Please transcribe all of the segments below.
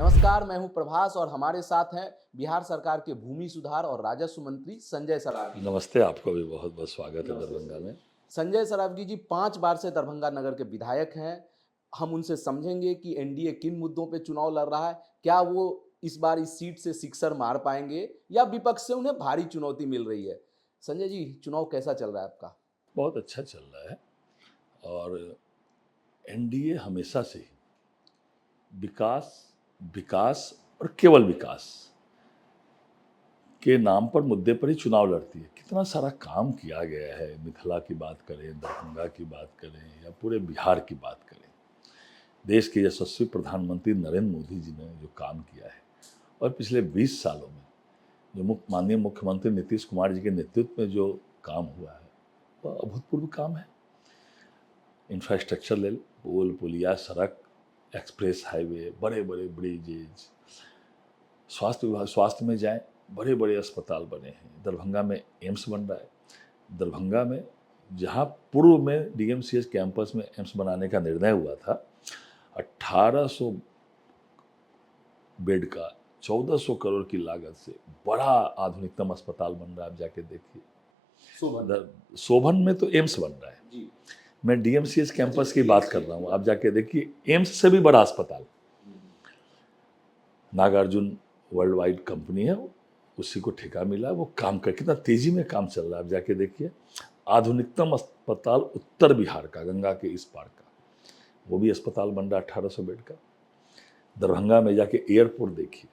नमस्कार, मैं हूं प्रभास और हमारे साथ हैं बिहार सरकार के भूमि सुधार और राजस्व मंत्री संजय सरावगी। नमस्ते, आपको भी बहुत बहुत स्वागत है दरभंगा में। संजय सरावगी जी 5 बार से दरभंगा नगर के विधायक हैं। हम उनसे समझेंगे कि एनडीए किन मुद्दों पे चुनाव लड़ रहा है, क्या वो इस बार इस सीट से सिक्सर मार पाएंगे या विपक्ष से उन्हें भारी चुनौती मिल रही है। संजय जी, चुनाव कैसा चल रहा है आपका? बहुत अच्छा चल रहा है और एनडीए हमेशा से ही विकास, विकास और केवल विकास के नाम पर मुद्दे पर ही चुनाव लड़ती है। कितना सारा काम किया गया है, मिथिला की बात करें, दरभंगा की बात करें या पूरे बिहार की बात करें। देश के यशस्वी प्रधानमंत्री नरेंद्र मोदी जी ने जो काम किया है और पिछले 20 सालों में जो माननीय मुख्यमंत्री नीतीश कुमार जी के नेतृत्व में जो काम हुआ है वह अभूतपूर्व काम है। इंफ्रास्ट्रक्चर ले, पुल पुलिया, सड़क, एक्सप्रेस हाईवे, बड़े बड़े ब्रिजेज, स्वास्थ्य विभाग, स्वास्थ्य में जाएं, बड़े बड़े अस्पताल बने हैं। दरभंगा में एम्स बन रहा है। दरभंगा में जहां पूर्व में डीएमसीएच कैंपस में एम्स बनाने का निर्णय हुआ था, 1800 बेड का 1400 करोड़ की लागत से बड़ा आधुनिकतम अस्पताल बन रहा है। आप जाके देखिए। शोभन में तो एम्स बन रहा है जी। मैं डीएमसीएच कैंपस की बात कर रहा हूँ, आप जाके देखिए, एम्स से भी बड़ा अस्पताल। नागार्जुन वर्ल्ड वाइड कंपनी है, उसी को ठेका मिला, वो काम कर, कितना तेजी में काम चल रहा है। आप जाके देखिए, आधुनिकतम अस्पताल उत्तर बिहार का, गंगा के इस पार का, वो भी अस्पताल बन रहा है 1800 बेड का। दरभंगा में जाके एयरपोर्ट देखिए,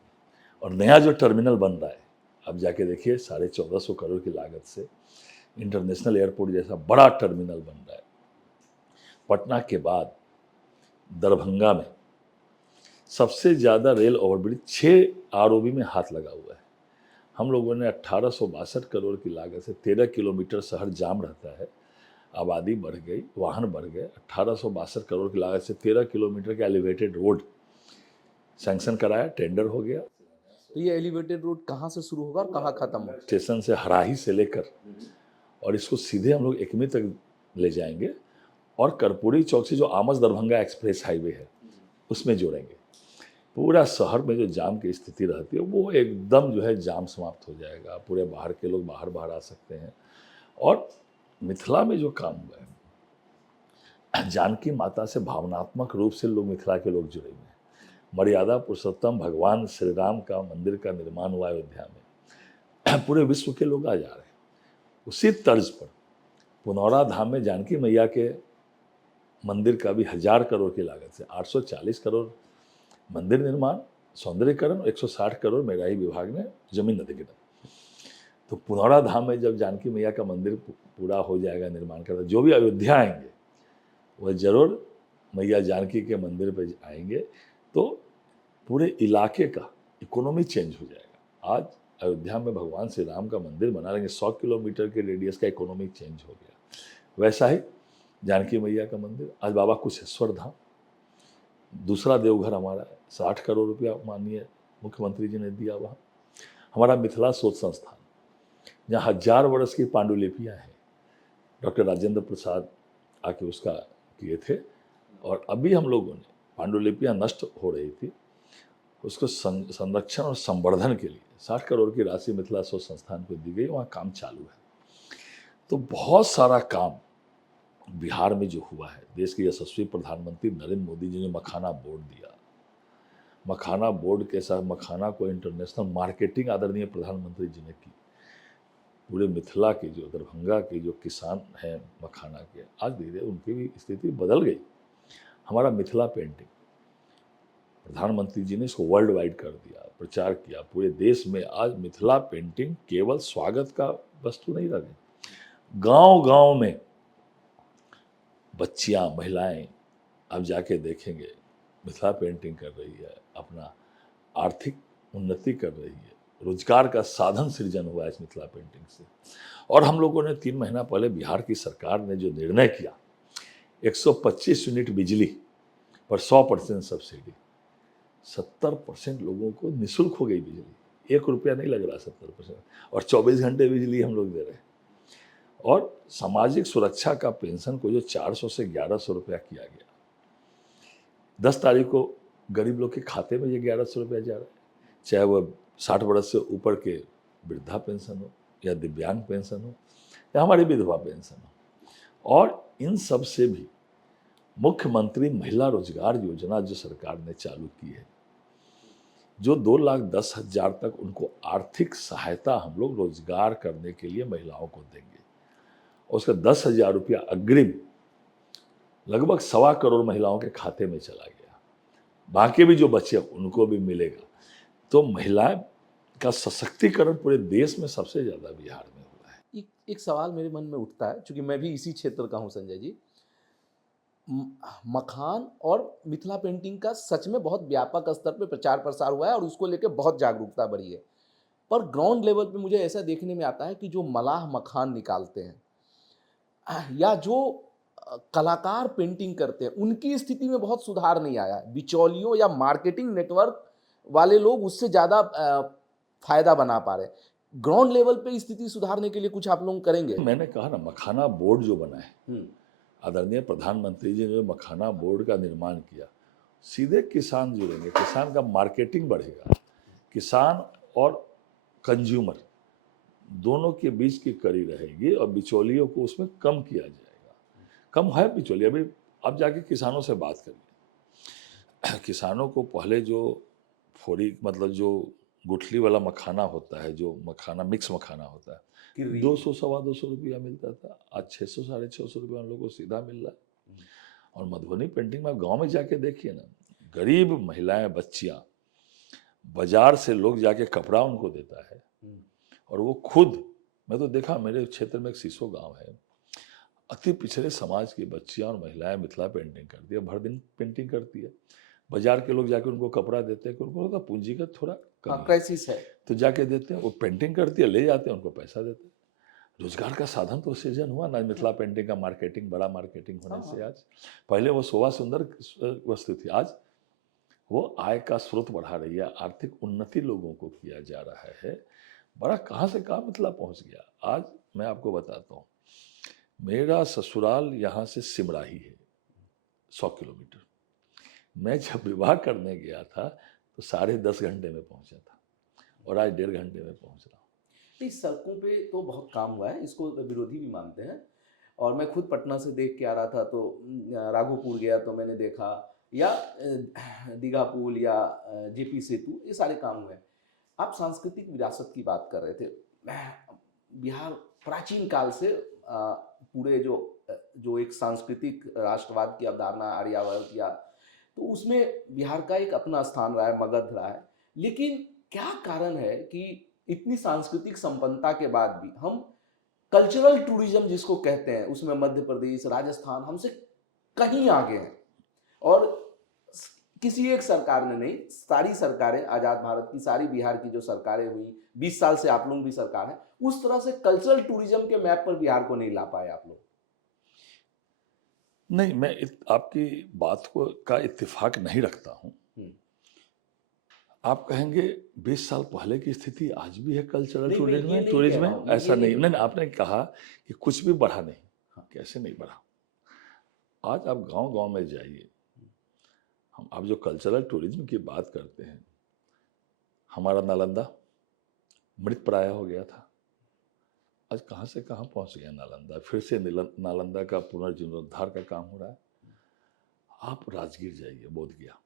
और नया जो टर्मिनल बन रहा है, अब जाके देखिए, 1450 करोड़ की लागत से इंटरनेशनल एयरपोर्ट जैसा बड़ा टर्मिनल बन रहा है। पटना के बाद दरभंगा में सबसे ज़्यादा रेल ओवरब्रिज 6 आरओबी में हाथ लगा हुआ है। हम लोगों ने 1862 करोड़ की लागत से 13 किलोमीटर शहर जाम रहता है, आबादी बढ़ गई, वाहन बढ़ गए, 1862 करोड़ की लागत से 13 किलोमीटर का एलिवेटेड रोड सैंक्शन कराया, टेंडर हो गया। तो ये एलिवेटेड रोड कहाँ से शुरू होगा और कहाँ खत्म होगा? स्टेशन से हराही से लेकर और इसको सीधे हम लोग एकमी तक ले जाएंगे और कर्पूरी चौक से जो आमस दरभंगा एक्सप्रेस हाईवे है उसमें जोड़ेंगे। पूरा शहर में जो जाम की स्थिति रहती है वो एकदम जो है जाम समाप्त हो जाएगा। पूरे बाहर के लोग बाहर आ सकते हैं। और मिथिला में जो काम हुआ है, जानकी माता से भावनात्मक रूप से लोग, मिथिला के लोग जुड़े हुए हैं। मर्यादा पुरुषोत्तम भगवान श्री राम का मंदिर का निर्माण हुआ अयोध्या में, पूरे विश्व के लोग आ जा रहे हैं। उसी तर्ज पर पुनौरा धाम में जानकी मैया के मंदिर का भी 1000 करोड़ की लागत से 840 करोड़ मंदिर निर्माण, सौंदर्यीकरण, 160 करोड़ मेराई विभाग ने जमीन अधिग्रहण। तो पुनौरा धाम में जब जानकी मैया का मंदिर पूरा हो जाएगा, निर्माण करता, जो भी अयोध्या आएंगे वह जरूर मैया जानकी के मंदिर पर आएंगे, तो पूरे इलाके का इकोनॉमी चेंज हो जाएगा। आज अयोध्या में भगवान श्री राम का मंदिर बना लेंगे, 100 किलोमीटर के रेडियस का इकोनॉमी चेंज हो गया। वैसा ही जानकी मैया का मंदिर, आज बाबा कुशेश्वर धाम, दूसरा देवघर हमारा है, 60 करोड़ रुपया माननीय मुख्यमंत्री जी ने दिया। वहाँ हमारा मिथिला शोध संस्थान, जहाँ 1000 वर्ष की पांडुलिपियाँ हैं, डॉक्टर राजेंद्र प्रसाद आके उसका किए थे। और अभी हम लोगों ने, पांडुलिपियाँ नष्ट हो रही थी, उसको संरक्षण और संवर्धन के लिए 60 करोड़ की राशि मिथिला शोध संस्थान को दी गई। वहाँ काम चालू है। तो बहुत सारा काम बिहार में जो हुआ है, देश के यशस्वी प्रधानमंत्री नरेंद्र मोदी जी ने मखाना बोर्ड दिया। मखाना बोर्ड के साथ मखाना को इंटरनेशनल मार्केटिंग आदरणीय प्रधानमंत्री जी ने की। पूरे मिथिला के जो, दरभंगा के जो किसान हैं मखाना के, आज धीरे उनकी भी स्थिति बदल गई। हमारा मिथिला पेंटिंग, प्रधानमंत्री जी ने इसको वर्ल्ड वाइड कर दिया, प्रचार किया पूरे देश में। आज मिथिला पेंटिंग केवल स्वागत का वस्तु नहीं रह गई। गांव गांव में बच्चियां, महिलाएं, अब जाके देखेंगे, मिथिला पेंटिंग कर रही है, अपना आर्थिक उन्नति कर रही है, रोजगार का साधन सृजन हुआ है इस मिथिला पेंटिंग से। और हम लोगों ने 3 महीना पहले बिहार की सरकार ने जो निर्णय किया, 125 यूनिट बिजली पर 100% सब्सिडी, 70% लोगों को निःशुल्क हो गई बिजली, 1 रुपया नहीं लग रहा 70%, और 24 घंटे बिजली हम लोग दे रहे हैं। और सामाजिक सुरक्षा का पेंशन को जो 400 से 1100 रुपया किया गया, 10 तारीख को गरीब लोग के खाते में ये 1100 रुपया जा रहा है, चाहे वह 60 वर्ष से ऊपर के वृद्धा पेंशन हो या दिव्यांग पेंशन हो या हमारी विधवा पेंशन हो। और इन सब से भी मुख्यमंत्री महिला रोजगार योजना जो सरकार ने चालू की है, जो 2,10,000 तक उनको आर्थिक सहायता हम लोग रोजगार करने के लिए महिलाओं को देंगे, और उसका 10,000 रुपया अग्रिम लगभग 1.25 करोड़ महिलाओं के खाते में चला गया। बाकी भी जो बचे उनको भी मिलेगा। तो महिलाएं का सशक्तिकरण पूरे देश में सबसे ज़्यादा बिहार में हुआ है। एक सवाल मेरे मन में उठता है, क्योंकि मैं भी इसी क्षेत्र का हूँ संजय जी। मखान और मिथिला पेंटिंग का सच में बहुत व्यापक स्तर पे प्रचार प्रसार हुआ है और उसको लेकर बहुत जागरूकता बढ़ी है, पर ग्राउंड लेवल पे मुझे ऐसा देखने में आता है कि जो मलाह मखान निकालते हैं या जो कलाकार पेंटिंग करते हैं, उनकी स्थिति में बहुत सुधार नहीं आया। बिचौलियों या मार्केटिंग नेटवर्क वाले लोग उससे ज़्यादा फायदा बना पा रहे। ग्राउंड लेवल पे स्थिति सुधारने के लिए कुछ आप लोग करेंगे? मैंने कहा ना, मखाना बोर्ड जो बना है, आदरणीय प्रधानमंत्री जी ने जो मखाना बोर्ड का निर्माण किया, सीधे किसान जुड़ेंगे, किसान का मार्केटिंग बढ़ेगा, किसान और कंज्यूमर दोनों के बीच की कड़ी रहेगी और बिचौलियों को उसमें कम किया जाएगा। कम है बिचौलिया, अभी अब जाके किसानों से बात करिए। किसानों को पहले जो फोड़ी मतलब जो गुठली वाला मखाना होता है, जो मखाना मिक्स मखाना होता है, 200 सवा 200 रुपया मिलता था, आज 600 650 रुपया उन लोगों को सीधा मिल रहा है। और मधुबनी पेंटिंग में गांव में जाके देखिए ना, गरीब महिलाएं बच्चियां, बाजार से लोग जाके कपड़ा उनको देता है और वो खुद, मैं तो देखा मेरे क्षेत्र में एक सीसो गांव है, अति पिछड़े समाज की बच्चियां और महिलाएं मिथिला पेंटिंग करती है, भर दिन पेंटिंग करती है। बाजार के लोग जाके उनको कपड़ा देते हैं, उनको लगता पूंजीगत थोड़ा क्राइसिस है, तो जाके देते हैं, वो पेंटिंग करती है, ले जाते हैं, उनको पैसा देते हैं। रोजगार का साधन तो सृजन हुआ ना मिथिला पेंटिंग का, मार्केटिंग, बड़ा मार्केटिंग होने से आज। पहले वो शोभा सुंदर वस्तु थी, आज वो आय का स्रोत बढ़ा रही है, आर्थिक उन्नति लोगों को किया जा रहा है। बड़ा कहाँ से कहाँ मिथिला पहुँच गया। आज मैं आपको बताता हूँ, मेरा ससुराल यहाँ से सिमराही है 100 किलोमीटर। मैं जब विवाह करने गया था तो 10.5 घंटे में पहुँचा था और आज 1.5 घंटे में पहुँच रहा हूँ। इस सड़कों पे तो बहुत काम हुआ है, इसको विरोधी भी मानते हैं। और मैं खुद पटना से देख के आ रहा था, तो राघोपुर गया तो मैंने देखा, या दीघा पुल या जेपी सेतु, ये सारे काम हुए। आप सांस्कृतिक विरासत की बात कर रहे थे। बिहार प्राचीन काल से पूरे जो एक सांस्कृतिक राष्ट्रवाद की अवधारणा आर्यावर्त या, तो उसमें बिहार का एक अपना स्थान रहा है, मगध रहा है। लेकिन क्या कारण है कि इतनी सांस्कृतिक संपन्नता के बाद भी हम कल्चरल टूरिज्म जिसको कहते हैं, उसमें मध्य प्रदेश, राजस्थान हमसे कहीं आगे हैं? और किसी एक सरकार ने नहीं, सारी सरकारें, आजाद भारत की सारी बिहार की जो सरकारें हुई, 20 साल से आप लोग भी सरकार है, उस तरह से कल्चरल टूरिज्म के मैप पर बिहार को नहीं ला पाए आप लोग। नहीं, मैं आपकी बात को का इत्तेफाक नहीं रखता हूँ। आप कहेंगे 20 साल पहले की स्थिति आज भी है कल्चरल टूरिज्म में, ऐसा नहीं। आपने कहा कि कुछ भी बढ़ा नहीं। हाँ, कैसे नहीं बढ़ा? आज आप गांव गांव में जाइए, हम आप जो कल्चरल टूरिज्म की बात करते हैं, हमारा नालंदा मृत प्राय हो गया था, आज कहाँ से कहाँ पहुँच गया नालंदा। फिर से नालंदा का पुनर्जीर्णोद्धार का काम हो रहा है। आप राजगीर जाइए, बोधगया,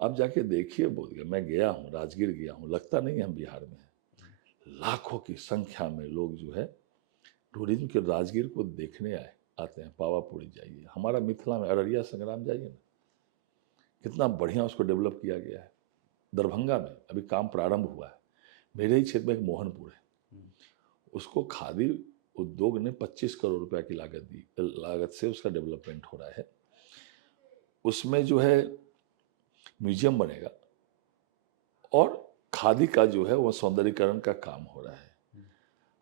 आप जाके देखिए बोधगया। मैं गया हूँ, राजगीर गया हूँ, लगता नहीं हम बिहार में हैं। लाखों की संख्या में लोग जो है टूरिज्म के राजगीर को देखने आते हैं। पावापुरी जाइए, हमारा मिथिला में अररिया संग्राम जाइए ना, कितना बढ़िया उसको डेवलप किया गया है। दरभंगा में अभी काम प्रारंभ हुआ है, मेरे ही क्षेत्र में एक मोहनपुर है, उसको खादी उद्योग ने 25 करोड़ रुपया की लागत से उसका डेवलपमेंट हो रहा है। उसमें जो है म्यूजियम बनेगा और खादी का जो है वह सौंदर्यीकरण का काम हो रहा है।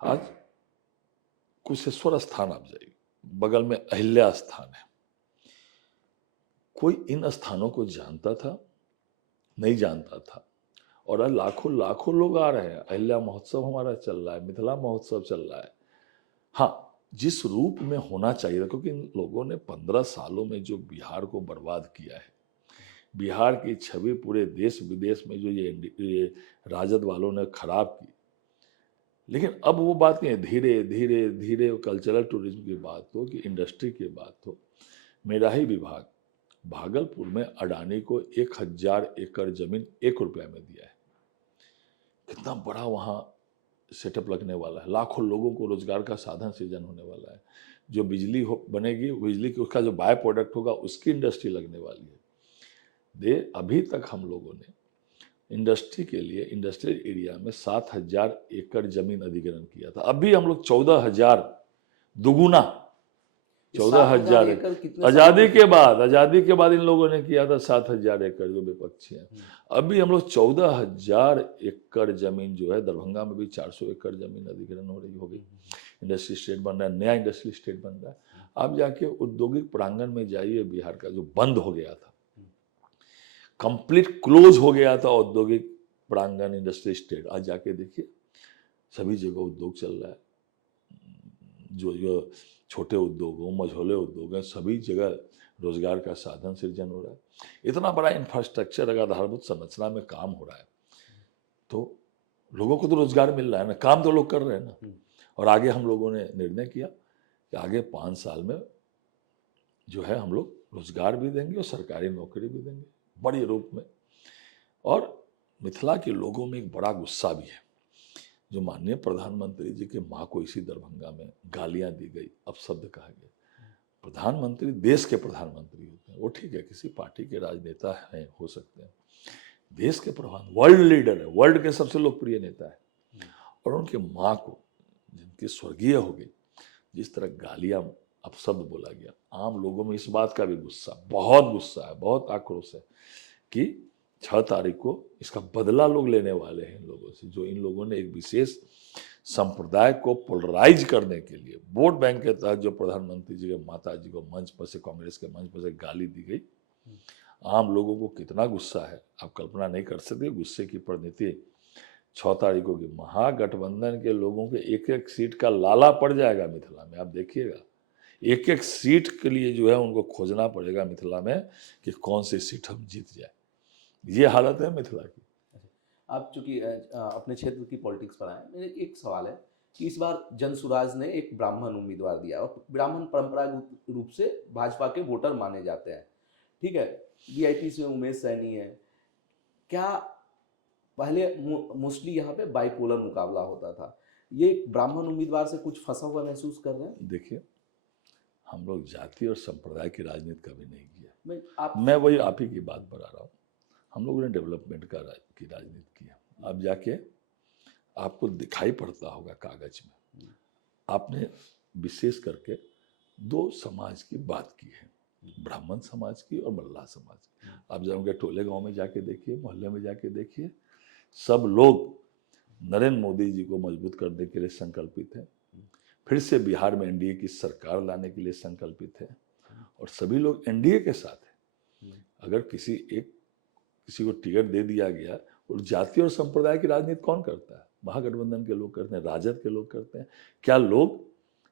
आज कुशेश्वर स्थान आप जाइए, बगल में अहिल्या स्थान है, कोई इन स्थानों को जानता था? नहीं जानता था। और आज लाखों लाखों लोग आ रहे हैं। अहिल्या महोत्सव हमारा चल रहा है, मिथिला महोत्सव चल रहा है। हाँ, जिस रूप में होना चाहिए, क्योंकि इन लोगों ने 15 सालों में जो बिहार को बर्बाद किया है, बिहार की छवि पूरे देश विदेश में जो ये राजद वालों ने खराब की, लेकिन अब वो बात नहीं है। धीरे धीरे धीरे कल्चरल टूरिज्म की बात हो कि इंडस्ट्री की बात हो, मेरा ही विभाग भागलपुर में अडानी को 1000 एकड़ जमीन 1 रुपया में दिया है। कितना बड़ा वहाँ सेटअप लगने वाला है, लाखों लोगों को रोजगार का साधन सृजन होने वाला है। जो बिजली बनेगी, बिजली की उसका जो बाय प्रोडक्ट होगा उसकी इंडस्ट्री लगने वाली है। अभी तक हम लोगों ने इंडस्ट्री के लिए इंडस्ट्रियल एरिया में 7000 एकड़ जमीन अधिग्रहण किया था। अभी हम लोग 14000 दुगुना 14000 एकड़ कितने आजादी के बाद इन लोगों ने किया था 7000 एकड़, जो विपक्षी है। अभी हम लोग 14000 एकड़ जमीन जो है, दरभंगा में भी 400 एकड़ जमीन अधिग्रहण हो गई। इंडस्ट्री स्टेट बन रहा है, नया इंडस्ट्री स्टेट बन रहा है। आप जाके औद्योगिक प्रांगण में जाइए, बिहार का जो बंद हो गया था, कंप्लीट क्लोज हो गया था औद्योगिक प्रांगण, इंडस्ट्री स्टेट, आज जाके देखिए सभी जगह उद्योग चल रहा है। जो छोटे उद्योग हो, मझोले उद्योग हैं, सभी जगह रोजगार का साधन सृजन हो रहा है। इतना बड़ा इंफ्रास्ट्रक्चर अगर आधारभूत संरचना में काम हो रहा है तो लोगों को तो रोजगार मिल रहा है ना, काम तो लोग कर रहे हैं ना। और आगे हम लोगों ने निर्णय किया कि आगे 5 साल में जो है हम लोग रोजगार भी देंगे और सरकारी नौकरी भी देंगे बड़े रूप में। और मिथिला के लोगों में एक बड़ा गुस्सा भी है, जो माननीय प्रधानमंत्री जी के माँ को इसी दरभंगा में गालियां दी गई, अपशब्द कहा गया। प्रधानमंत्री देश के प्रधानमंत्री होते हैं, वो ठीक है किसी पार्टी के राजनेता हैं, हो सकते हैं, देश के प्रधान, वर्ल्ड लीडर है, वर्ल्ड के सबसे लोकप्रिय नेता है। और उनके माँ को, जिनकी स्वर्गीय हो गई, जिस तरह गालियां अपशब्द बोला गया, आम लोगों में इस बात का भी गुस्सा, बहुत गुस्सा है, बहुत आक्रोश है कि 6 तारीख को इसका बदला लोग लेने वाले हैं इन लोगों से, जो इन लोगों ने एक विशेष संप्रदाय को पोलराइज करने के लिए वोट बैंक के तहत जो प्रधानमंत्री जी के माता जी को मंच पर से, कांग्रेस के मंच पर से गाली दी गई। आम लोगों को कितना गुस्सा है आप कल्पना नहीं कर सकते। गुस्से की परिणति 6 तारीखों की महागठबंधन के लोगों के एक एक सीट का लाला पड़ जाएगा मिथिला में। आप देखिएगा, एक एक सीट के लिए जो है उनको खोजना पड़ेगा मिथिला में कि कौन सी सीट हम जीत जाए। ये हालत है मिथिला की। आप चूंकि अपने क्षेत्र की पॉलिटिक्स पर आए, मेरे एक सवाल है कि इस बार जनसुराज ने एक ब्राह्मण उम्मीदवार दिया और ब्राह्मण परंपरागत रूप से भाजपा के वोटर माने जाते हैं, ठीक है। वीआईपी से उमेश सैनी है। क्या पहले मोस्टली यहाँ पे बाइपोलर मुकाबला होता था, ये ब्राह्मण उम्मीदवार से कुछ फंसा हुआ महसूस कर रहे हैं? देखिए, हम लोग जाति और संप्रदाय की राजनीति कभी नहीं किया। मैं वही आप ही की बात पर आ रहा हूँ। हम लोगों ने डेवलपमेंट की राजनीति की है। आप जाके आपको दिखाई पड़ता होगा कागज में, आपने विशेष करके 2 समाज की बात की है, ब्राह्मण समाज की और मल्लाह समाज की। आप जाओगे टोले गांव में जाके देखिए, मोहल्ले में जाके देखिए, सब लोग नरेंद्र मोदी जी को मजबूत करने के लिए संकल्पित हैं, फिर से बिहार में एनडीए की सरकार लाने के लिए संकल्पित है और सभी लोग एनडीए के साथ हैं। अगर किसी को टिकट दे दिया गया, और जाति और संप्रदाय की राजनीति कौन करता है? महागठबंधन के लोग करते हैं, राजद के लोग करते हैं। क्या लोग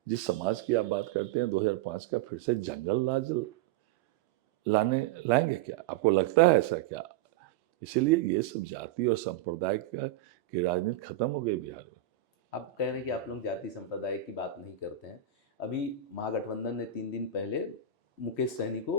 जिस समाज की आप बात करते हैं 2005 का फिर से जंगल राज लाएंगे क्या? आपको लगता है ऐसा क्या? इसीलिए ये सब जाति और संप्रदाय की राजनीति खत्म हो गई बिहार में। आप कह रहे हैं कि आप लोग जाति संप्रदाय की बात नहीं करते हैं। अभी महागठबंधन ने 3 दिन पहले मुकेश सहनी को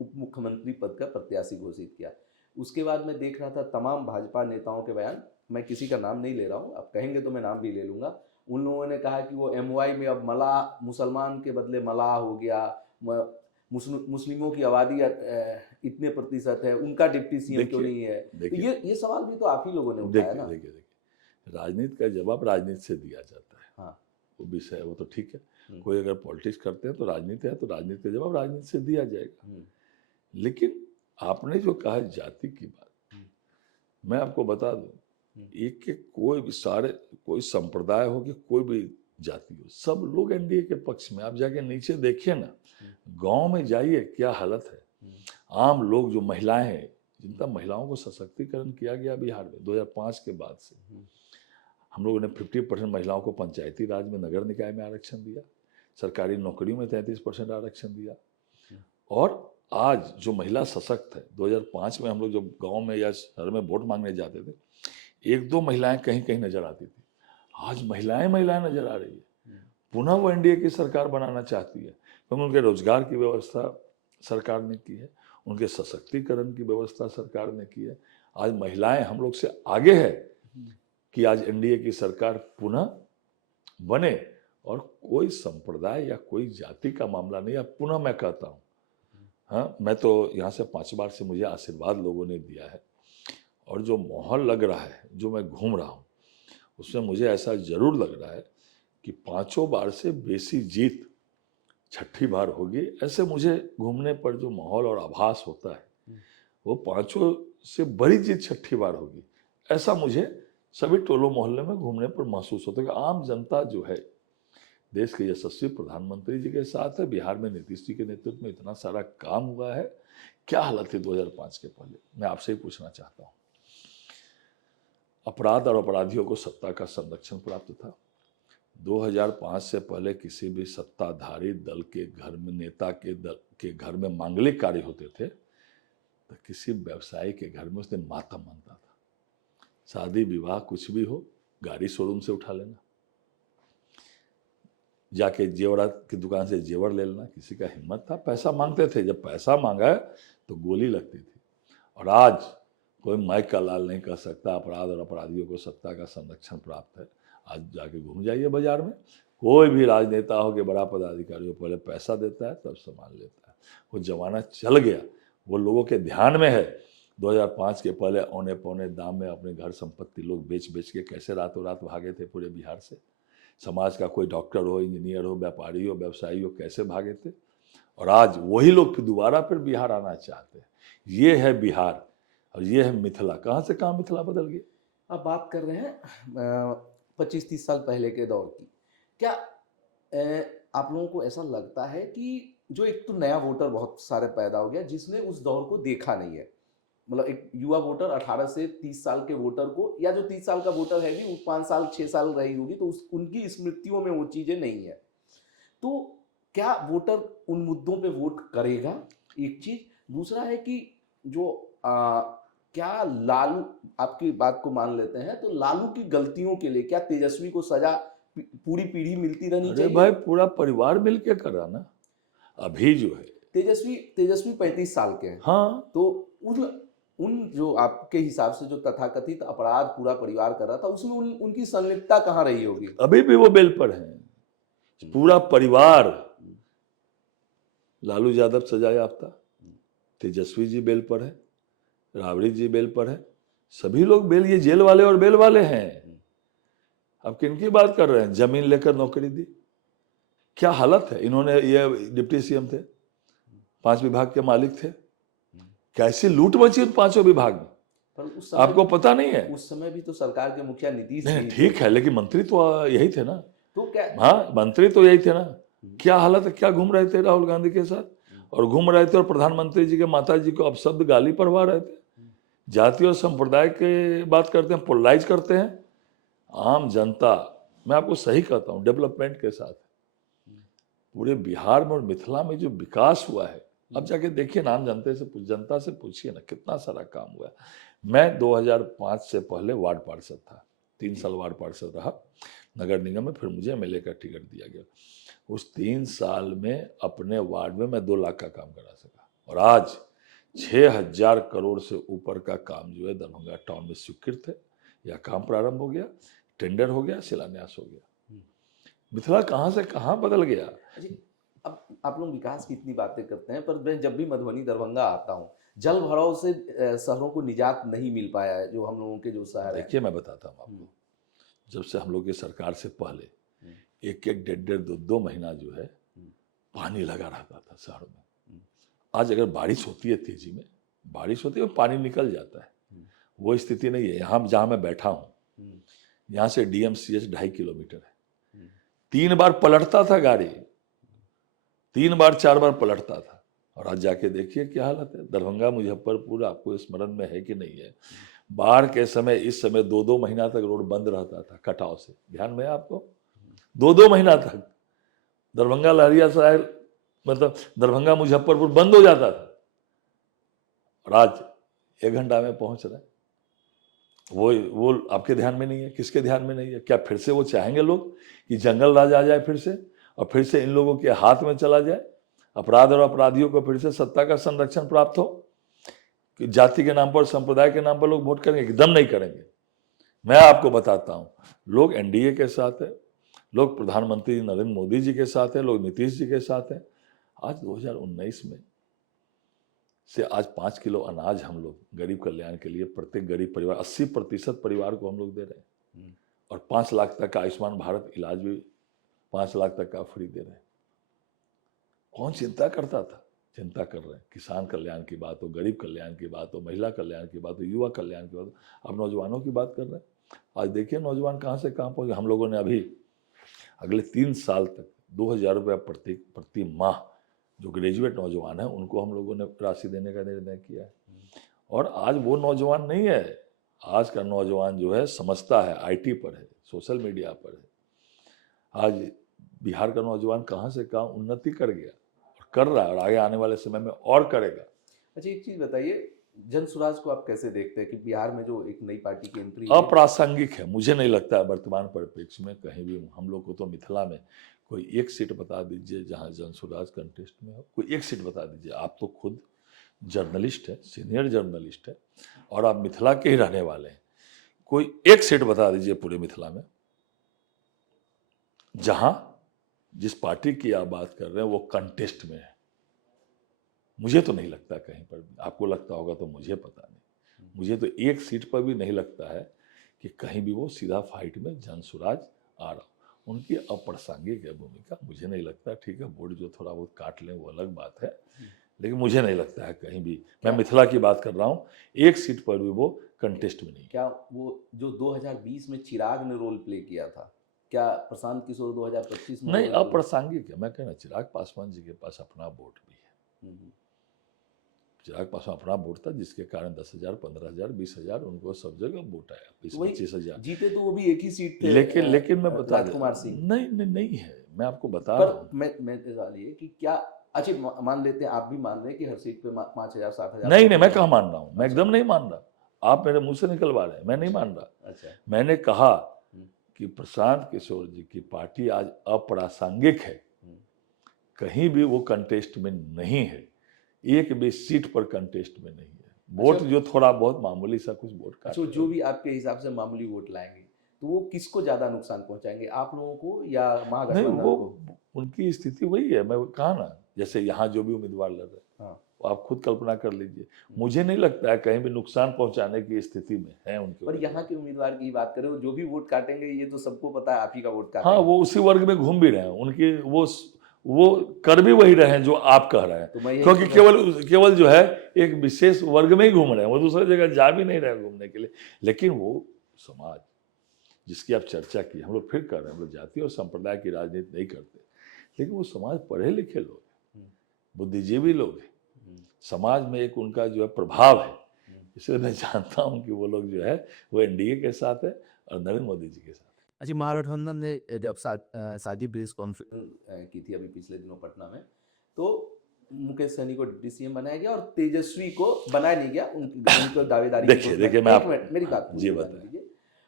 उप मुख्यमंत्री पद का प्रत्याशी घोषित किया। उसके बाद मैं देख रहा था तमाम भाजपा नेताओं के बयान, मैं किसी का नाम नहीं ले रहा हूँ, आप कहेंगे तो मैं नाम भी ले लूँगा। उन लोगों ने कहा कि वो एमवाई में अब मलाह, मुसलमान के बदले मलाह हो गया, मुस्लिमों की आबादी इतने प्रतिशत है, उनका डिप्टी सीएम क्यों नहीं है? तो ये सवाल भी तो आप ही लोगों ने उठाया ना। देखिए, राजनीति का जवाब राजनीति से दिया जाता है। हाँ, वो विषय है, वो तो ठीक है। कोई अगर पॉलिटिक्स करते हैं तो राजनीति है, तो राजनीति का जवाब राजनीति से दिया जाएगा। लेकिन आपने जो कहा जाति की बात, मैं आपको बता दूं, एक कोई संप्रदाय हो कि कोई भी जाति हो, सब लोग एनडीए के पक्ष में। आप जाके नीचे देखिए ना, गांव में जाइए, क्या हालत है। आम लोग, जो महिलाएं हैं, जिनका महिलाओं को सशक्तिकरण किया गया बिहार में 2005 के बाद से, हम लोगों ने 50% महिलाओं को पंचायती राज में, नगर निकाय में आरक्षण दिया, सरकारी नौकरियों में 33% आरक्षण दिया, और आज जो महिला सशक्त है, 2005 में हम लोग जब गांव में या शहर में वोट मांगने जाते थे, एक दो महिलाएं कहीं कहीं नजर आती थी। आज महिलाएं महिलाएं नजर आ रही है। पुनः वो एनडीए की सरकार बनाना चाहती है, क्योंकि उनके रोजगार की व्यवस्था सरकार ने की है, उनके सशक्तिकरण की व्यवस्था सरकार ने की है। आज महिलाएं हम लोग से आगे है कि आज एनडीए की सरकार पुनः बने। और कोई संप्रदाय या कोई जाति का मामला नहीं है। पुनः मैं कहता हूँ, हाँ, मैं तो यहाँ से 5 बार से मुझे आशीर्वाद लोगों ने दिया है, और जो माहौल लग रहा है, जो मैं घूम रहा हूँ, उसमें मुझे ऐसा जरूर लग रहा है कि 5 बार से बेसी जीत छठी बार होगी। ऐसे मुझे घूमने पर जो माहौल और आभास होता है, वो 5 से बड़ी जीत छठी बार होगी, ऐसा मुझे सभी टोलों मोहल्ले में घूमने पर महसूस होता है कि आम जनता जो है देश के यशस्वी प्रधानमंत्री जी के साथ है। बिहार में नीतीश जी के नेतृत्व में इतना सारा काम हुआ है। क्या हालत थी 2005 के पहले, मैं आपसे ही पूछना चाहता हूँ। अपराध और अपराधियों को सत्ता का संरक्षण प्राप्त था। 2005 से पहले किसी भी सत्ताधारी दल के घर में, नेता के दल के घर में मांगलिक कार्य होते थे तो किसी व्यवसायी के घर में उसने मातम मनता था। शादी विवाह कुछ भी हो, गाड़ी शोरूम से उठा लेना, जाके जेवरात की दुकान से जेवर ले लेना, किसी का हिम्मत था। पैसा मांगते थे, जब पैसा मांगा तो गोली लगती थी। और आज कोई माइक का लाल नहीं कह सकता अपराध और अपराधियों को सत्ता का संरक्षण प्राप्त है। आज जाके घूम जाइए बाजार में, कोई भी राजनेता हो के बड़ा पदाधिकारी हो, पहले पैसा देता है तब सामान लेता है। वो जमाना चल गया, वो लोगों के ध्यान में है। 2005 के पहले औने पौने दाम में अपने घर संपत्ति लोग बेच बेच के कैसे रातों रात भागे थे पूरे बिहार से। समाज का कोई डॉक्टर हो, इंजीनियर हो, व्यापारी हो, व्यवसायी हो, कैसे भागे थे। और आज वही लोग दोबारा फिर बिहार आना चाहते हैं। ये है बिहार और ये है मिथिला। कहाँ से कहाँ मिथिला बदल गई। आप बात कर रहे हैं 25-30 साल पहले के दौर की। क्या आप लोगों को ऐसा लगता है कि जो एक तो नया वोटर बहुत सारे पैदा हो गया जिसने उस दौर को देखा नहीं है, मतलब एक युवा वोटर 18 से 30 साल के वोटर को, या जो 30 साल का वोटर है भी वो 5 साल 6 साल रही होगी, तो उनकी स्मृतियों में वो चीजें नहीं है। तो क्या वोटर उन मुद्दों पे वोट करेगा, एक चीज। दूसरा है कि जो क्या लालू, आपकी बात को मान लेते हैं तो लालू की गलतियों के लिए क्या तेजस्वी को सजा पूरी पीढ़ी मिलती रहनी अरे चाहिए? भाई, पूरा परिवार मिलके कर रहा ना। अभी जो है तेजस्वी 35 साल के हैं। हाँ, तो उन जो आपके हिसाब से जो तथाकथित अपराध पूरा परिवार कर रहा था, उसमें उनकी संलिप्तता कहाँ रही होगी? अभी भी वो बेल पर है। पूरा परिवार, लालू यादव सजा याफ्ता, तेजस्वी जी बेल पर है, राबड़ी जी बेल पर है, सभी लोग बेल, ये जेल वाले और बेल वाले हैं। अब किनकी बात कर रहे हैं? जमीन लेकर नौकरी दी, क्या हालत है। इन्होंने, ये डिप्टी सीएम थे, 5 विभाग के मालिक थे, कैसी लूट मची उन 5 विभाग में, पर उस समय आपको पता नहीं है? उस समय भी तो सरकार के मुखिया नीतीश नहीं, जी ठीक है, लेकिन मंत्री तो यही थे ना। तो क्या, हाँ, मंत्री तो यही थे ना। क्या हालत है, क्या घूम रहे थे राहुल गांधी के साथ, और घूम रहे थे और प्रधानमंत्री जी के माता जी को अपशब्द गाली पढ़वा रहे थे। जाति और संप्रदाय के बात करते हैं, पोलराइज करते हैं। आम जनता, मैं आपको सही कहता हूँ, डेवलपमेंट के साथ पूरे बिहार में और मिथिला में जो विकास हुआ है, अब जाके देखिए ना, आम जनता से पूछिए ना, कितना सारा काम हुआ है। मैं 2005 से पहले वार्ड पार्षद था, 3 साल वार्ड पार्षद रहा नगर निगम में, फिर मुझे एमएलए का टिकट दिया गया। उस 3 साल में अपने वार्ड में मैं 2 लाख का काम करा सका, और आज 6000 करोड़ से ऊपर का काम जो है दरभंगा टाउन में स्वीकृत है, या काम प्रारंभ हो गया, टेंडर हो गया, शिलान्यास हो गया। मिथिला कहाँ से कहाँ बदल गया। अब आप लोग विकास की इतनी बातें करते हैं, पर मैं जब भी मधुबनी दरभंगा आता हूँ, जल भराव से शहरों को निजात नहीं मिल पाया है, जो हम लोगों के जो शहर है। देखिए, मैं बताता हूँ आपको, जब से हम लोग की सरकार से पहले 1-1, 1.5, 2-2 महीना जो है पानी लगा रहता था शहरों में। आज अगर बारिश होती है, तेजी में बारिश होती है, पानी निकल जाता है, वो स्थिति नहीं है। यहाँ जहाँ मैं बैठा हूँ, यहाँ से DMCH 2.5 किलोमीटर है। 3 बार पलटता था गाड़ी, 3 बार 4 बार पलटता था। और आज जाके देखिए क्या हालत है। दरभंगा मुजफ्फरपुर आपको स्मरण में है कि नहीं है? बाढ़ के समय, इस समय 2-2 महीना तक रोड बंद रहता था कटाव से, ध्यान में है आपको? 2-2 महीना तक दरभंगा लहरियासराय, मतलब दरभंगा मुजफ्फरपुर बंद हो जाता था। और आज 1 घंटा में पहुंच रहे हैं। वो आपके ध्यान में नहीं है, किसके ध्यान में नहीं है? क्या फिर से वो चाहेंगे लोग कि जंगल राज आ जाए फिर से, और फिर से इन लोगों के हाथ में चला जाए, अपराध और अपराधियों को फिर से सत्ता का संरक्षण प्राप्त हो, कि जाति के नाम पर, संप्रदाय के नाम पर लोग वोट करेंगे? एकदम नहीं करेंगे। मैं आपको बताता हूं, लोग एनडीए के साथ है, लोग प्रधानमंत्री नरेंद्र मोदी जी के साथ है, लोग नीतीश जी के साथ है। आज 2019 में से आज 5 किलो अनाज हम लोग गरीब कल्याण के लिए प्रत्येक गरीब परिवार 80% परिवार को हम लोग दे रहे हैं, और 5 लाख तक का आयुष्मान भारत इलाज भी 5 लाख तक का फ्री दे रहे हैं। कौन चिंता करता था? चिंता कर रहे हैं। किसान कल्याण की बात हो, गरीब कल्याण की बात हो, महिला कल्याण की बात हो, युवा कल्याण की बात हो, अब नौजवानों की बात कर रहे हैं। आज देखिए नौजवान कहाँ से कहाँ पहुंचे। हम लोगों ने अभी अगले 3 साल तक 2,000 रुपया प्रति माह जो ग्रेजुएट नौजवान है उनको हम लोगों ने राशि देने का निर्णय किया है। और आज वो नौजवान नहीं है, आज का नौजवान जो है समझता है, आईटी पर है, सोशल मीडिया पर है। आज बिहार का नौजवान कहाँ से कहाँ उन्नति कर गया और कर रहा है, और आगे आने वाले समय में और करेगा। अच्छा, एक चीज बताइए, जन स्वराज को आप कैसे देखते हैं कि बिहार में जो एक नई पार्टी की एंट्री अप्रासंगिक है। मुझे नहीं लगता है वर्तमान परिप्रेक्ष्य में कहीं भी। हम लोग को तो मिथिला में कोई एक सीट बता दीजिए जहां जन स्वराज कंटेस्ट में हो, कोई एक सीट बता दीजिए। आप तो खुद जर्नलिस्ट है, सीनियर जर्नलिस्ट है, और आप मिथिला के ही रहने वाले हैं। कोई एक सीट बता दीजिए पूरे मिथिला में जहां जिस पार्टी की आप बात कर रहे हैं वो कंटेस्ट में है। मुझे तो नहीं लगता कहीं पर भी। आपको लगता होगा तो मुझे पता नहीं। मुझे तो एक सीट पर भी नहीं लगता है कि कहीं भी वो सीधा फाइट में जन स्वराज आ रहा हो। उनकी अप्रासंगिक है भूमिका, मुझे नहीं लगता। ठीक है, वोट जो थोड़ा बहुत काट लें वो अलग बात है, लेकिन मुझे नहीं लगता है कहीं भी। मैं मिथिला की बात कर रहा हूँ, एक सीट पर भी वो कंटेस्ट में नहीं। क्या वो जो 2020 में चिराग ने रोल प्ले किया था, क्या प्रशांत किशोर 2025 में नहीं, अप्रासंगिक है। मैं कहना चिराग पासवान जी के पास अपना वोट भी है। चिराग पासवान अपना वोट था, जिसके कारण 10,000, 15,000, 20,000 उनको सब जगह वोट आया, 20-25,000 जीते तो वो भी एक ही सीट थे। लेकिन मैं बता राजकुमार सिंह नहीं है। मैं आपको बता रहा हूँ। मैं ये कि क्या, अच्छा मान लेते हैं, आप भी मान रहे हैं कि हर सीट पे 5,000 7,000। नहीं, मैं कहाँ मान रहा हूँ, मैं एकदम नहीं मान रहा। आप मेरे मुंह से निकलवा रहे हैं, मैं नहीं मान रहा। अच्छा, मैंने कहा कि प्रशांत किशोर जी की पार्टी आज अप्रासंगिक है, कहीं भी वो कंटेस्ट में नहीं है, एक भी सीट पर कंटेस्ट में नहीं है। वोट जो थोड़ा बहुत मामूली सा कुछ वोट का, जो भी आपके हिसाब से मामूली वोट लाएंगे तो वो किसको ज्यादा नुकसान पहुंचाएंगे, आप लोगों को या महागठबंधन को? उनकी स्थिति वही है। मैं कहा ना, जैसे यहाँ जो भी उम्मीदवार लड़ रहे हैं, आप खुद कल्पना कर लीजिए। मुझे नहीं लगता है कहीं भी नुकसान पहुंचाने की स्थिति में है उनके। पर यहाँ के उम्मीदवार की बात करें, जो भी वोट काटेंगे ये तो सबको पता है, आप ही का वोट काटेंगे। हाँ, वो उसी वर्ग में घूम भी रहे हैं। उनकी वो कर भी वही रहे हैं जो आप कह रहे हैं, तो क्योंकि केवल जो है एक विशेष वर्ग में ही घूम रहे हैं, वो दूसरी जगह जा भी नहीं रहे घूमने के लिए। लेकिन वो समाज जिसकी आप चर्चा की, हम लोग फिर कर रहे हैं, हम लोग जाति और संप्रदाय की राजनीति नहीं करते, लेकिन वो समाज पढ़े लिखे लोग हैं, बुद्धिजीवी लोग हैं, समाज में एक उनका जो है प्रभाव है। इसलिए मैं जानता हूँ कि वो लोग जो है वो एनडीए के साथ है और नरेंद्र मोदी जी के साथ। अच्छा, महागठबंधन ने जब शादी प्रेस कॉन्फ्रेंस की थी अभी पिछले दिनों पटना में, तो मुकेश सहनी को डिप्टी सीएम बनाया गया और तेजस्वी को बनाया नहीं गया। उनको दावेदारी। देखिए मैं आप मेरी बात जी बताइए।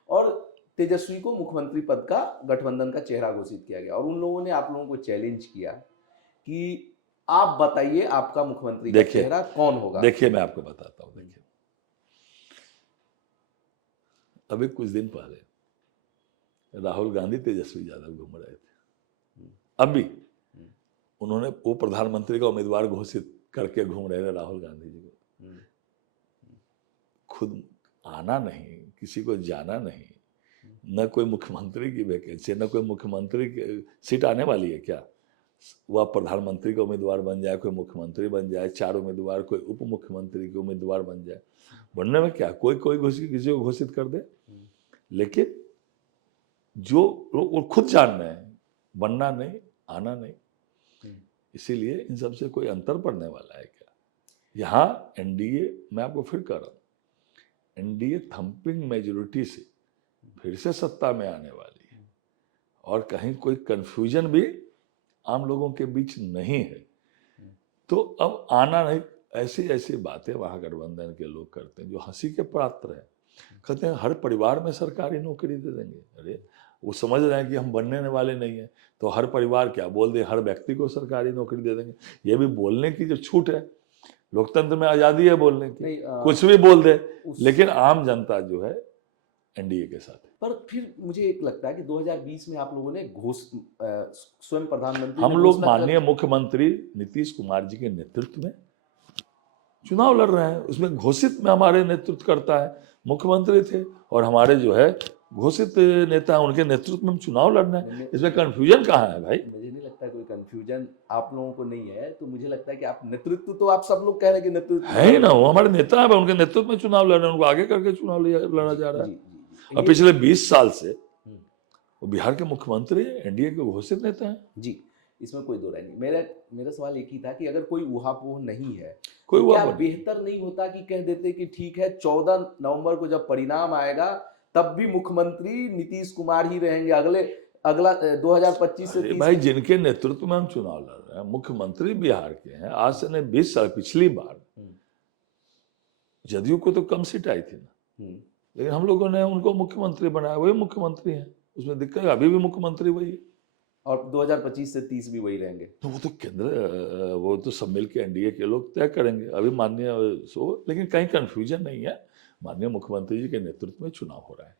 और तेजस्वी को मुख्यमंत्री पद का गठबंधन का चेहरा घोषित किया गया, और उन लोगों ने आप लोगों को चैलेंज किया कि आप बताइए आपका मुख्यमंत्री का चेहरा कौन होगा। देखिए मैं आपको बताता हूँ। देखिए, अभी कुछ दिन पहले राहुल गांधी तेजस्वी यादव घूम रहे थे। अभी उन्होंने वो प्रधानमंत्री का उम्मीदवार घोषित करके घूम रहे थे राहुल गांधी जी को। खुद आना नहीं, किसी को जाना नहीं, न कोई मुख्यमंत्री की वैकेंसी, न कोई मुख्यमंत्री की सीट आने वाली है क्या? वह प्रधानमंत्री का उम्मीदवार बन जाए, कोई मुख्यमंत्री बन जाए, 4 उम्मीदवार, कोई उप मुख्यमंत्री के उम्मीदवार बन जाए, बनने में क्या, कोई किसी को घोषित कर दे। लेकिन जो वो खुद जान रहे हैं, बनना नहीं, आना नहीं। इसीलिए इन सबसे कोई अंतर पड़ने वाला है क्या? यहाँ एनडीए, मैं आपको फिर कह रहा हूँ, एनडीए थंपिंग मेजोरिटी से फिर से सत्ता में आने वाली है, और कहीं कोई कंफ्यूजन भी आम लोगों के बीच नहीं है। तो अब आना नहीं, ऐसी ऐसी बातें महागठबंधन के लोग करते हैं जो हंसी के पात्र है। कहते हैं हर परिवार में सरकारी नौकरी दे देंगे। अरे वो समझ रहे हैं कि हम बनने वाले नहीं हैं, तो हर परिवार क्या बोल दे, हर व्यक्ति को सरकारी नौकरी दे देंगे। ये भी बोलने की जो छूट है, लोकतंत्र में आज़ादी है बोलने की, कुछ भी बोल दे, लेकिन आम जनता जो है एनडीए के साथ है। पर फिर मुझे एक लगता है कि 2020 में आप लोगों ने स्वयं प्रधानमंत्री हम ने लोग घोषणा कर- माननीय मुख्यमंत्री नीतीश कुमार जी के नेतृत्व में चुनाव लड़ रहे हैं। उसमें घोषित में हमारे नेतृत्व करता है, मुख्यमंत्री थे और हमारे जो है घोषित नेता हैं, उनके नेतृत्व में हम चुनाव लड़ रहे हैं। इसमें कंफ्यूजन कहाँ है भाई? मुझे नहीं लगता कोई कंफ्यूजन आप लोगों को नहीं है, तो मुझे लगता है कि आप नेतृत्व, तो आप सब लोग कह रहे हैं कि नेतृत्व है ही ना, वो हमारे नेता है, उनके नेतृत्व में चुनाव लड़ रहे हैं, उनको आगे करके चुनाव लड़ा जा रहा है। और पिछले 20 साल से वो बिहार के मुख्यमंत्री एनडीए के घोषित नेता हैं जी, इसमें कोई दो राय नहीं। मेरा सवाल एक ही था कि अगर कोई ऊहापोह नहीं है, कोई क्या बेहतर नहीं होता कि कह देते कि ठीक है 14 नवंबर को जब परिणाम आएगा तब भी मुख्यमंत्री नीतीश कुमार ही रहेंगे, अगला 2025 से 30 भाई जिनके नेतृत्व में हम चुनाव लड़ रहे हैं, मुख्यमंत्री बिहार के हैं। आज से नहीं 20 साल, पिछली बार जदयू को तो कम सीट आई थी ना, लेकिन हम लोगों ने उनको मुख्यमंत्री बनाया, वही मुख्यमंत्री हैं, उसमें दिक्कत है। अभी भी मुख्यमंत्री वही है और 2025 से 30 भी वही रहेंगे। तो वो तो केंद्र, वो तो सब मिल के एनडीए के लोग तय करेंगे। अभी माननीय लेकिन कहीं कंफ्यूजन नहीं है, माननीय मुख्यमंत्री जी के नेतृत्व में चुनाव हो रहा है।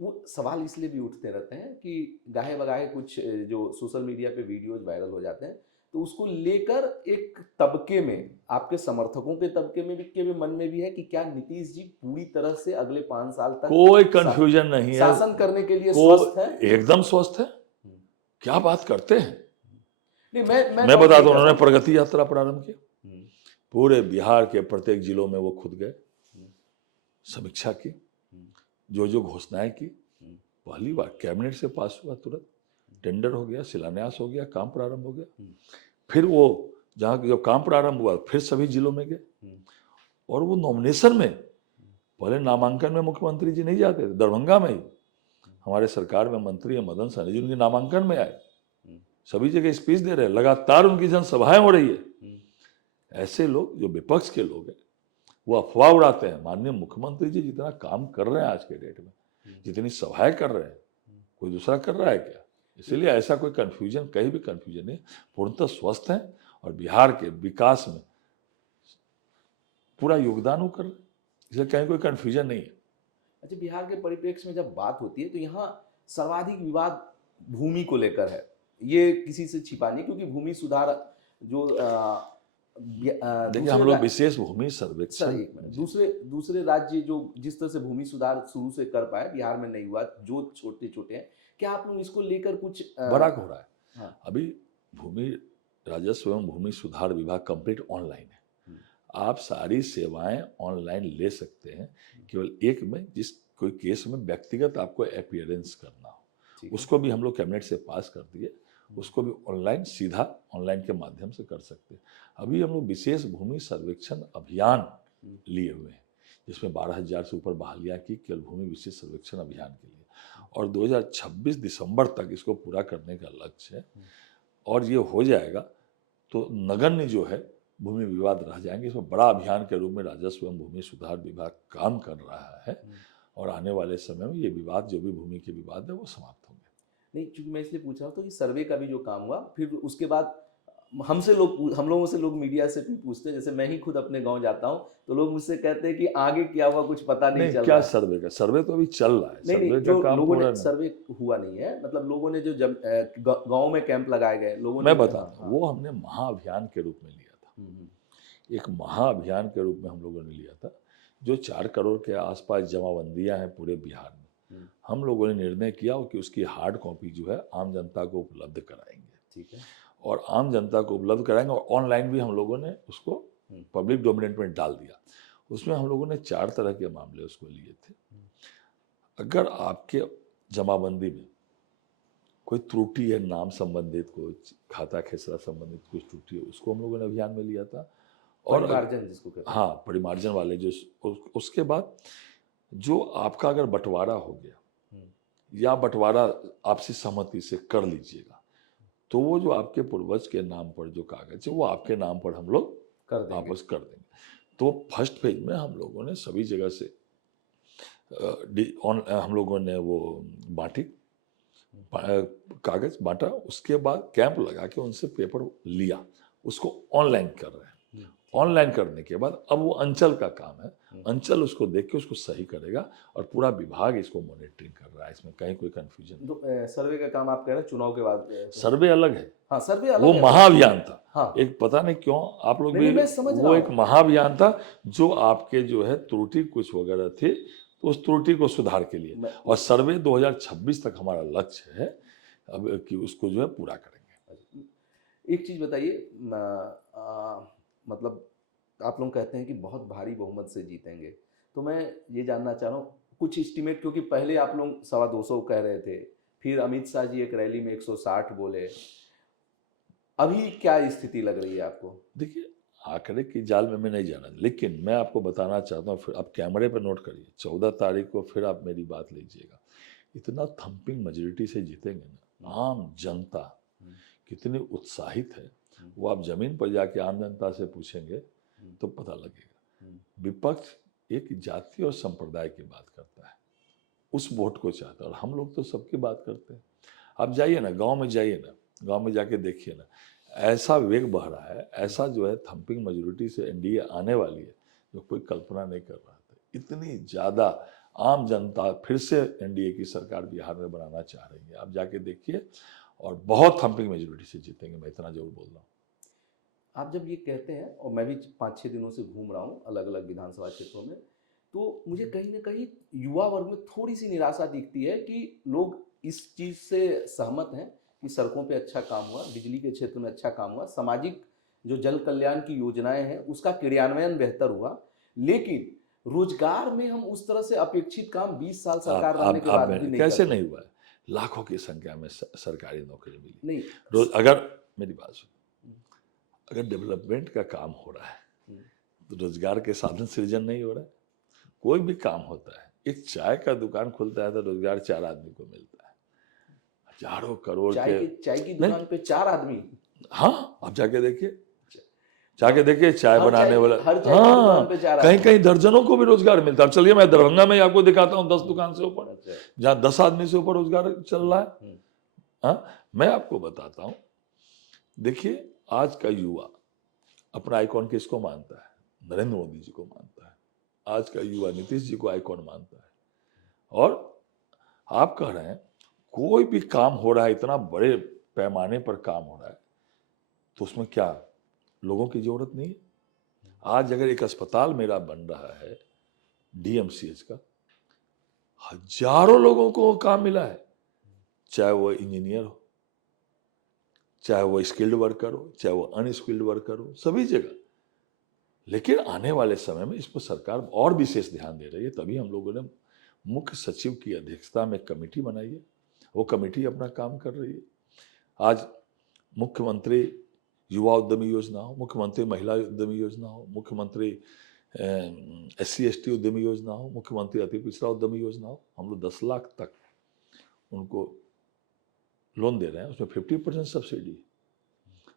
वो सवाल इसलिए भी उठते रहते हैं कि गाहे बगाहे कुछ जो सोशल मीडिया पे वीडियोज वायरल हो जाते हैं, तो उसको लेकर एक तबके में, आपके समर्थकों के तबके में भी के मन में भी है कि क्या नीतीश जी पूरी तरह से अगले 5 साल तक कोई कंफ्यूजन नहीं है, शासन करने के लिए स्वस्थ है? एकदम स्वस्थ है। क्या बात करते हैं? नहीं, मैं बता दूं, उन्होंने प्रगति यात्रा प्रारंभ की, पूरे बिहार के प्रत्येक जिलों में वो खुद गए, समीक्षा की, जो जो घोषणाएं की, पहली बार कैबिनेट से पास हुआ, तुरंत टेंडर हो गया, शिलान्यास हो गया, काम प्रारंभ हो गया। फिर वो जहाँ जो काम प्रारंभ हुआ फिर सभी जिलों में गए, और वो नॉमिनेशन में, पहले नामांकन में मुख्यमंत्री जी नहीं जाते थे, दरभंगा में ही हमारे सरकार में मंत्री मदन सहनी जी उनके नामांकन में आए, सभी जगह स्पीच दे रहे हैं, लगातार उनकी जनसभाएं हो रही है। ऐसे लोग जो विपक्ष के लोग हैं वो अफवाह उड़ाते हैं। माननीय मुख्यमंत्री जी जितना काम कर रहे हैं आज के डेट में, जितनी सभाएं कर रहे हैं, कोई दूसरा कर रहा है क्या? इसीलिए ऐसा कोई कंफ्यूजन, कहीं भी कंफ्यूजन नहीं, पूर्णतः स्वस्थ हैं और बिहार के विकास में पूरा योगदान वो कर रहे हैं, इसलिए कहीं कोई कंफ्यूजन नहीं है। अच्छा, बिहार के परिप्रेक्ष्य में जब बात होती है तो यहाँ सर्वाधिक विवाद भूमि को लेकर है, ये किसी से छिपा नहीं, क्योंकि भूमि सुधार जो देखिए हम लोग विशेष भूमि सर्वेक्षण, दूसरे राज्य जो जिस तरह से भूमि सुधार शुरू से कर पाए, बिहार में नहीं हुआ, जो छोटे छोटे हैं, क्या आप लोग इसको लेकर कुछ बड़ा हो रहा है? हाँ। अभी भूमि राजस्व एवं भूमि सुधार विभाग कंप्लीट ऑनलाइन है, आप सारी सेवाएं ऑनलाइन ले सकते हैं। केवल एक में, जिस कोई केस में व्यक्तिगत आपको अपीयरेंस करना हो, उसको भी हम लोग कैबिनेट से पास कर दिए, उसको भी ऑनलाइन, सीधा ऑनलाइन के माध्यम से कर सकते हैं। अभी हम लोग विशेष भूमि सर्वेक्षण अभियान लिए हुए हैं, जिसमें 12,000 से ऊपर बहालियाँ की, केवल भूमि विशेष सर्वेक्षण अभियान के लिए, और 2026 दिसंबर तक इसको पूरा करने का लक्ष्य है। और ये हो जाएगा तो नगण्य जो है भूमि विवाद रह जाएंगे। इसमें बड़ा अभियान के रूप में राजस्व एवं भूमि सुधार विभाग काम कर रहा है, और आने वाले समय में ये विवाद, जो भी भूमि के विवाद है, वो समाप्त होंगे। नहीं, क्योंकि मैं इसलिए पूछ रहा हूँ तो इस सर्वे का भी जो काम हुआ, फिर उसके बाद हम लोगों से लोग मीडिया से भी पूछते हैं, जैसे मैं ही खुद अपने गांव जाता हूँ तो लोग मुझसे कहते हैं कि आगे क्या हुआ कुछ पता नहीं चल क्या रहा है। सर्वे का? सर्वे तो अभी चल रहा है। नहीं, जो लोगों ने सर्वे हुआ नहीं है, मतलब लोगों ने जो गांव में कैंप लगाए गए लोगों ने, मैं बताता हूँ, वो हमने महाअभियान के रूप में लिया था। एक महाअभियान के रूप में हम लोगों ने लिया था, जो 4 करोड़ के आसपास जमाबंदियां हैं पूरे बिहार में। हम लोगों ने निर्णय किया कि उसकी हार्ड कॉपी जो है आम जनता को उपलब्ध कराएंगे। ठीक है, और आम जनता को उपलब्ध कराएंगे, और ऑनलाइन भी हम लोगों ने उसको पब्लिक डोमिनेट में डाल दिया। उसमें हम लोगों ने 4 तरह के मामले उसको लिए थे। अगर आपके जमाबंदी में कोई त्रुटि है, नाम संबंधित कुछ, खाता खेसरा संबंधित कुछ त्रुटि है, उसको हम लोगों ने अभियान में लिया था। और परिमार्जन जिसको कहते हैं, हाँ, परिमार्जन वाले जो, उसके बाद जो आपका अगर बंटवारा हो गया, या बंटवारा आपसी सहमति से कर लीजिएगा, तो वो जो आपके पूर्वज के नाम पर जो कागज है वो आपके नाम पर हम लोग कर देंगे। वापस कर देंगे। तो फर्स्ट फेज में हम लोगों ने सभी जगह से हम लोगों ने वो बांटी, कागज बांटा, उसके बाद कैंप लगा के उनसे पेपर लिया, उसको ऑनलाइन कर रहे हैं। ऑनलाइन करने के बाद अब वो अंचल का काम है, अंचल उसको देख के उसको सही करेगा और पूरा विभाग इसको मॉनिटरिंग कर रहा है, इसमें कहीं कोई कंफ्यूजन नहीं। तो सर्वे का काम आप कह रहे हैं चुनाव के बाद? सर्वे अलग है, हाँ, सर्वे अलग वो है। महाअभियान था। हाँ। एक पता नहीं क्यों आप लोग नहीं, भी, मैं समझ रहा वो एक हूँ। महाअभियान था जो आपके जो है त्रुटि कुछ वगैरह थी, तो उस त्रुटि को सुधार के लिए, और सर्वे 2026 तक हमारा लक्ष्य है अब कि उसको जो है पूरा करेंगे। एक चीज बताइए, मतलब आप लोग कहते हैं कि बहुत भारी बहुमत से जीतेंगे, तो मैं ये जानना चाह रहा हूँ कुछ एस्टिमेट, क्योंकि पहले आप लोग 225 कह रहे थे, फिर अमित शाह जी एक रैली में 160 बोले, अभी क्या स्थिति लग रही है आपको? देखिए, आंकड़े की जाल में मैं नहीं जाना, लेकिन मैं आपको बताना चाहता हूँ, फिर आप कैमरे पर नोट करिए, 14 तारीख को फिर आप मेरी बात लीजिएगा, इतना थम्पिंग मेजोरिटी से जीतेंगे ना, आम जनता कितनी उत्साहित है वो आप जमीन पर जाके आम जनता से पूछेंगे तो पता लगेगा। विपक्ष एक जाति और संप्रदाय की बात करता है, उस वोट को चाहता है, और हम लोग तो सबकी बात करते हैं। आप जाइए ना, गांव में जाइए ना, गांव में जाके देखिए ना, ऐसा वेग बह रहा है, ऐसा जो है थम्पिंग मेजोरिटी से एनडीए आने वाली है जो कोई कल्पना नहीं कर रहा था। इतनी ज़्यादा आम जनता फिर से एनडीए की सरकार बिहार में बनाना चाह रही है, आप जाके देखिए, और बहुत थम्पिंग मेजोरिटी से जीतेंगे, मैं इतना जरूर बोल रहा हूँ। आप जब ये कहते हैं, और मैं भी 5-6 दिनों से घूम रहा हूँ अलग अलग विधानसभा क्षेत्रों में, तो मुझे कहीं ना कहीं युवा वर्ग में थोड़ी सी निराशा दिखती है कि लोग इस चीज़ से सहमत हैं कि सड़कों पे अच्छा काम हुआ, बिजली के क्षेत्र में अच्छा काम हुआ, सामाजिक जो जल कल्याण की योजनाएं हैं उसका क्रियान्वयन बेहतर हुआ, लेकिन रोजगार में हम उस तरह से अपेक्षित काम 20 साल सरकार रहने के बाद भी नहीं कैसे कर नहीं हुआ है? लाखों की संख्या में सरकारी नौकरी मिली। नहीं। रोज, अगर मेरी बात सुन, अगर डेवलपमेंट का काम हो रहा है तो रोजगार के साधन सृजन नहीं हो रहा है। कोई भी काम होता है, एक चाय का दुकान खुलता है तो रोजगार 4 आदमी को मिलता है, हजारों करोड़ चाय की दुकान पे 4 आदमी? हाँ, आप जाके देखिए, चाय बनाने वाला, हर चाय की दुकान पे 4 कहीं आदमी। कहीं दर्जनों को भी रोजगार मिलता है। अब चलिए मैं दरभंगा में आपको दिखाता हूँ 10 दुकान से ऊपर, अच्छा। जहाँ 10 आदमी से ऊपर रोजगार चल रहा है। हाँ, मैं आपको बताता हूँ, देखिए आज का युवा अपना आइकॉन किसको मानता है? नरेंद्र मोदी जी को मानता है। आज का युवा नीतीश जी को आइकॉन मानता है। और आप कह रहे हैं कोई भी काम हो रहा है, इतना बड़े पैमाने पर काम हो रहा है, तो उसमें क्या लोगों की जरूरत नहीं है? आज अगर एक अस्पताल मेरा बन रहा है डीएमसीएच का, हजारों लोगों को काम मिला है, चाहे वो इंजीनियर हो, चाहे वो स्किल्ड वर्कर हो, चाहे वो अनस्किल्ड वर्कर हो, सभी जगह। लेकिन आने वाले समय में इस पर सरकार और विशेष ध्यान दे रही है, तभी हम लोगों ने मुख्य सचिव की अध्यक्षता में कमेटी बनाई है, वो कमेटी अपना काम कर रही है। आज मुख्यमंत्री युवा उद्यमी योजना हो, मुख्यमंत्री महिला उद्यमी योजना हो, मुख्यमंत्री SC ST उद्यमी योजना हो, मुख्यमंत्री अति पिछड़ा उद्यमी योजना हो, हम लोग 10 लाख तक उनको लोन दे रहे हैं, उसमें 50% सब्सिडी।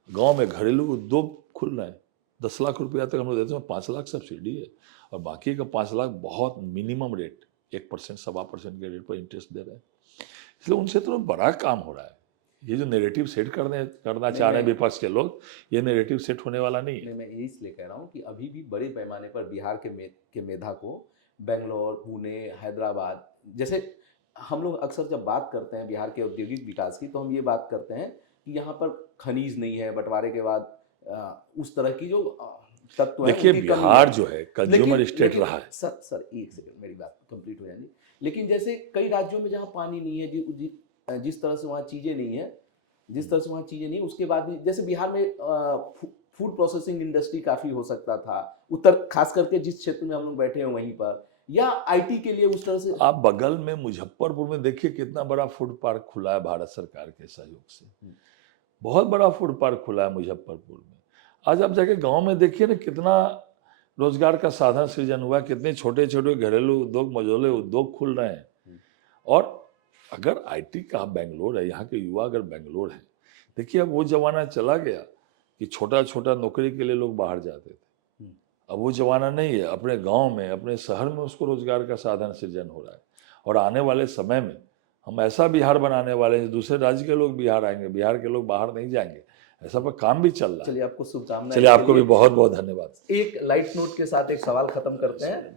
गांव में घरेलू उद्योग खुल रहे हैं, 10 लाख रुपया तक हम लोग देते हैं, 5 लाख सब्सिडी है, और बाकी का 5 लाख बहुत मिनिमम रेट, 1%, 1.25% के रेट पर इंटरेस्ट दे रहे हैं। इसलिए उन क्षेत्रों में बड़ा काम हो रहा है। ये जो नेरेटिव सेट करना चाह रहे हैं विपक्ष के लोग, ये नेरेटिव सेट होने वाला नहीं है। मैं इसलिए कह रहा हूँ कि अभी भी बड़े पैमाने पर बिहार के मेधा को बेंगलोर, पुणे, हैदराबाद, जैसे हम लोग अक्सर जब बात करते हैं बिहार के औद्योगिक विकास की, तो हम ये बात करते हैं कि यहाँ पर खनिज नहीं है, बंटवारे के बाद उस तरह की जो तत्व है। देखिए बिहार जो है कंज्यूमर स्टेट रहा है। सर एक सेकंड, मेरी बात कंप्लीट हो जाएगी। लेकिन जैसे कई राज्यों में जहाँ पानी नहीं है, जिस तरह से वहाँ चीज़ें नहीं है, उसके बाद भी जैसे बिहार में फूड प्रोसेसिंग इंडस्ट्री काफ़ी हो सकता था, उत्तर खास करके जिस क्षेत्र में हम लोग बैठे हैं वहीं पर, या आईटी के लिए उस तरह से। आप बगल में मुजफ्फरपुर में देखिए कितना बड़ा फूड पार्क खुला है भारत सरकार के सहयोग से, बहुत बड़ा फूड पार्क खुला है मुजफ्फरपुर में। आज आप जाके गांव में देखिए ना, कितना रोजगार का साधन सृजन हुआ, कितने छोटे छोटे घरेलू उद्योग, मझोले उद्योग खुल रहे हैं। और अगर आईटी का बेंगलोर है, यहाँ के युवा अगर बेंगलोर है, देखिए अब वो जमाना चला गया कि छोटा छोटा नौकरी के लिए लोग बाहर जाते थे। अब वो जमाना नहीं है। अपने गांव में, अपने शहर में उसको रोजगार का साधन सृजन हो रहा है। और आने वाले समय में हम ऐसा बिहार बनाने वाले हैं, दूसरे राज्य के लोग बिहार आएंगे, बिहार के लोग बाहर नहीं जाएंगे। ऐसा पर काम भी चल रहा है। चलिए, आपको शुभकामनाएं। चलिए, आपको भी बहुत बहुत धन्यवाद। एक लाइट नोट के साथ एक सवाल खत्म करते हैं।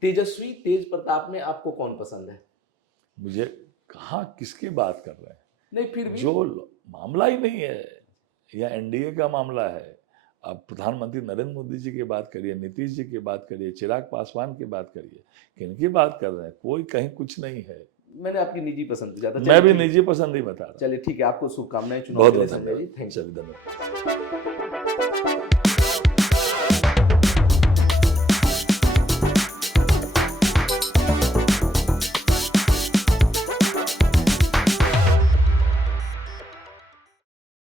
तेजस्वी तेज प्रताप में आपको कौन पसंद है? मुझे कहाँ किसकी बात कर रहे हैं? नहीं, फिर भी जो मामला ही नहीं है, यह एनडीए का मामला है। आप प्रधानमंत्री नरेंद्र मोदी जी की बात करिए, नीतीश जी की बात करिए, चिराग पासवान की बात करिए, किनकी बात कर रहे हैं? कोई कहीं कुछ नहीं है। मैंने आपकी निजी पसंद पूछा था। मैं भी निजी पसंद ही बता रहा हूं। चलिए ठीक है, आपको शुभकामनाएं चुनाव बहुत के लिए बहुत संजय जी। धन्यवाद। Thank you. चलिए, धन्यवाद।